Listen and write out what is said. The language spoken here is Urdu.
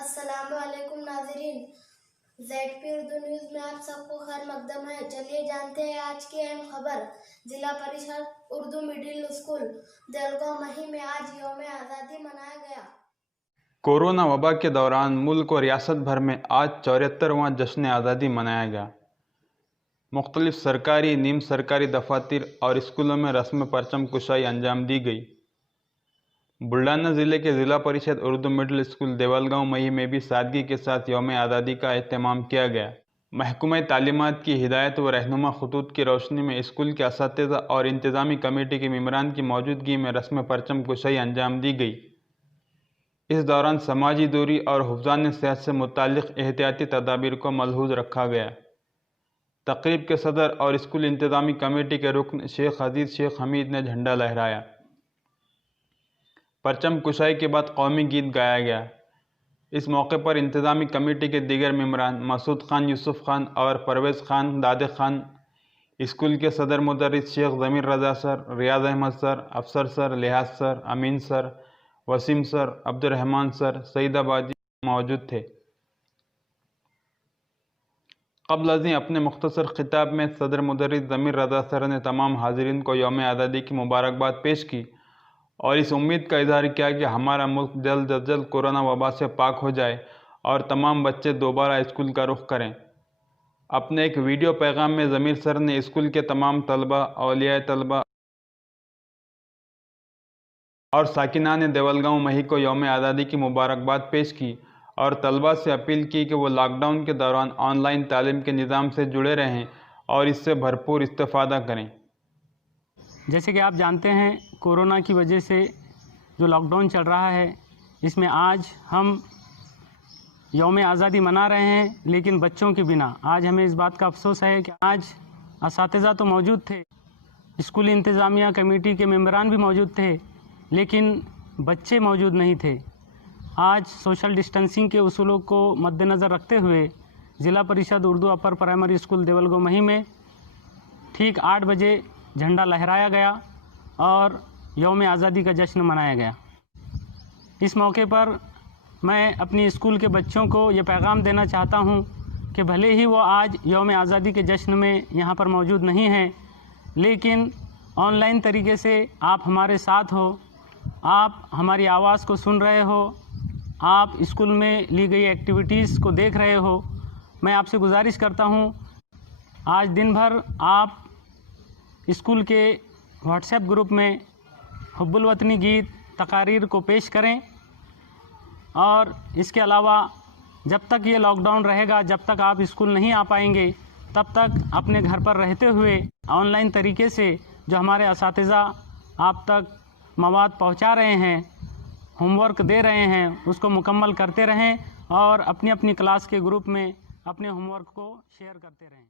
السلام علیکم ناظرین، زیڈ پی اردو نیوز میں آپ سب کو خیر مقدم ہے۔ چلیے جانتے ہیں آج کی اہم خبر۔ ضلع پریشد اردو مڈل اسکول دیولگاؤں مہی میں آج یوم آزادی منایا گیا۔ کورونا وبا کے دوران ملک و ریاست بھر میں آج 74واں جشن آزادی منایا گیا۔ مختلف سرکاری، نیم سرکاری دفاتر اور اسکولوں میں رسم پرچم کشائی انجام دی گئی۔ بلڈانہ ضلع کے ضلع پریشد اردو مڈل اسکول دیولگاؤں مہی میں بھی سادگی کے ساتھ یوم آزادی کا اہتمام کیا گیا۔ محکمہ تعلیمات کی ہدایت و رہنما خطوط کی روشنی میں اسکول کے اساتذہ اور انتظامی کمیٹی کے ممبران کی موجودگی میں رسم پرچم کشائی انجام دی گئی۔ اس دوران سماجی دوری اور حفظان صحت سے متعلق احتیاطی تدابیر کو ملحوظ رکھا گیا۔ تقریب کے صدر اور اسکول انتظامی کمیٹی کے رکن شیخ عزیز شیخ حمید نے جھنڈا لہرایا۔ پرچم کشائی کے بعد قومی گیت گایا گیا۔ اس موقع پر انتظامی کمیٹی کے دیگر ممبران مسعود خان یوسف خان اور پرویز خان دادے خان، اسکول کے صدر مدرس شیخ ضمیر رضا سر، ریاض احمد سر، افسر سر، لحاظ سر، امین سر، وسیم سر، عبد الرحمن سر، سعید آبادی موجود تھے۔ قبل ازیں اپنے مختصر خطاب میں صدر مدرس ضمیر رضا سر نے تمام حاضرین کو یوم آزادی کی مبارکباد پیش کی اور اس امید کا اظہار کیا کہ ہمارا ملک جلد از جلد کورونا وبا سے پاک ہو جائے اور تمام بچے دوبارہ اسکول کا رخ کریں۔ اپنے ایک ویڈیو پیغام میں ضمیر سر نے اسکول کے تمام طلبہ، اولیاء طلبہ اور ساکنان دیولگاؤں مہی کو یوم آزادی کی مبارکباد پیش کی اور طلبہ سے اپیل کی کہ وہ لاک ڈاؤن کے دوران آن لائن تعلیم کے نظام سے جڑے رہیں اور اس سے بھرپور استفادہ کریں۔ جیسے کہ آپ جانتے ہیں، کورونا کی وجہ سے جو لاک ڈاؤن چل رہا ہے، اس میں آج ہم یوم آزادی منا رہے ہیں، لیکن بچوں کے بنا۔ آج ہمیں اس بات کا افسوس ہے کہ آج اساتذہ تو موجود تھے، اسکولی انتظامیہ کمیٹی کے ممبران بھی موجود تھے، لیکن بچے موجود نہیں تھے۔ آج سوشل ڈسٹنسنگ کے اصولوں کو مد نظر رکھتے ہوئے ضلع پریشد اردو اپر پرائمری اسکول دیولگاؤں مہی میں ٹھیک 8 بجے جھنڈا لہرایا گیا اور یوم آزادی کا جشن منایا گیا۔ اس موقع پر میں اپنی اسکول کے بچوں کو یہ پیغام دینا چاہتا ہوں کہ بھلے ہی وہ آج یوم آزادی کے جشن میں یہاں پر موجود نہیں ہیں، لیکن آن لائن طریقے سے آپ ہمارے ساتھ ہو، آپ ہماری آواز کو سن رہے ہو، آپ اسکول میں لی گئی ایکٹیویٹیز کو دیکھ رہے ہو۔ میں آپ سے گزارش کرتا ہوں، آج دن بھر آپ اسکول کے واٹس ایپ گروپ میں حب الوطنی گیت تقاریر کو پیش کریں، اور اس کے علاوہ جب تک یہ لاک ڈاؤن رہے گا، جب تک آپ اسکول نہیں آ پائیں گے، تب تک اپنے گھر پر رہتے ہوئے آن لائن طریقے سے جو ہمارے اساتذہ آپ تک مواد پہنچا رہے ہیں، ہوم ورک دے رہے ہیں، اس کو مکمل کرتے رہیں اور اپنی اپنی کلاس کے گروپ میں اپنے ہوم ورک کو شیئر کرتے رہیں۔